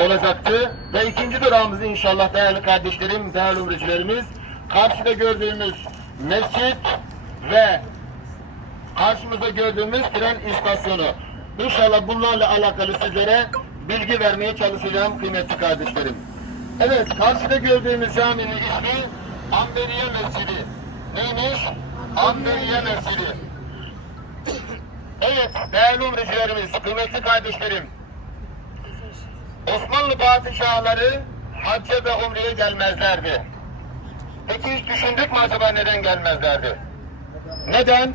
olacaktı. Ve ikinci durağımız inşallah değerli kardeşlerim, değerli umrecilerimiz. Karşıda gördüğümüz mescit ve karşımızda gördüğümüz tren istasyonu. İnşallah bunlarla alakalı sizlere bilgi vermeye çalışacağım kıymetli kardeşlerim. Evet, karşıda gördüğümüz caminin ismi Amberiye Mescidi. Neymiş? Amberiye Mescidi. Evet, değerli umrecilerimiz, kıymetli kardeşlerim. Osmanlı padişahları hacca ve umreye gelmezlerdi. Peki hiç düşündük mü acaba neden gelmezlerdi? Neden?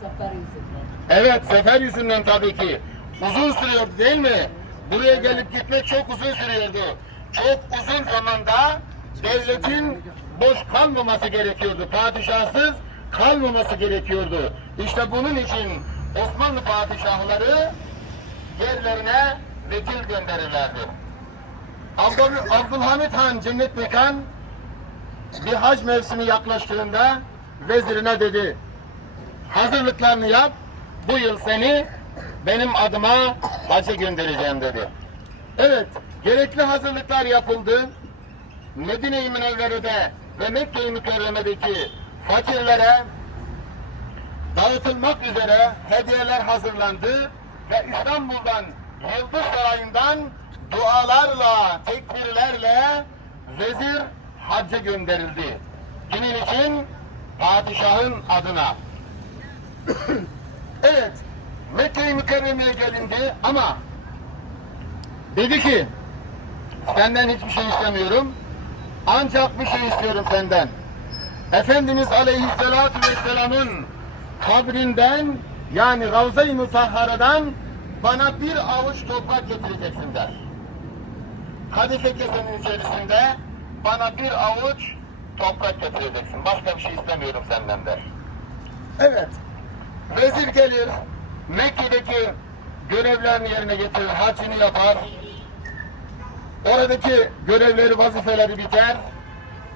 Sefer yüzünden. Evet, sefer yüzünden tabii ki. Uzun sürüyordu değil mi? Buraya gelip gitmek çok uzun sürüyordu. Çok uzun zamanda devletin boş kalmaması gerekiyordu. Padişahsız kalmaması gerekiyordu. İşte bunun için Osmanlı padişahları yerlerine vekil gönderirlerdi. Abdül, Abdülhamit Han cennet mekan bir hac mevsimi yaklaştığında vezirine dedi hazırlıklarını yap. Bu yıl seni benim adıma hacı göndereceğim dedi. Evet, gerekli hazırlıklar yapıldı. Medine-i Münevvere'de ve Mekke-i Mükerreme'deki fakirlere dağıtılmak üzere hediyeler hazırlandı ve İstanbul'dan Yıldız Sarayı'ndan dualarla, tekbirlerle vezir hacca gönderildi. Kimin için? Padişahın adına. Evet, Mekke-i Mükerreme'ye gelindi ama dedi ki senden hiçbir şey istemiyorum. Ancak bir şey istiyorum senden. Efendimiz Aleyhisselatü Vesselam'ın kabrinden yani Ravza-i Mutahhara'dan bana bir avuç toprak getireceksin der. Kadife kesenin içerisinde bana bir avuç toprak getireceksin. Başka bir şey istemiyorum senden der. Evet. Vezir gelir, Mekke'deki görevlerini yerine getirir, hacını yapar. Oradaki görevleri, vazifeleri biter.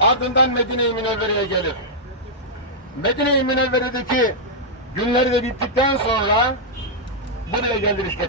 Ardından Medine-i Münevvere'ye gelir. Medine-i Münevvere'deki günleri de bittikten sonra buraya gelir işte.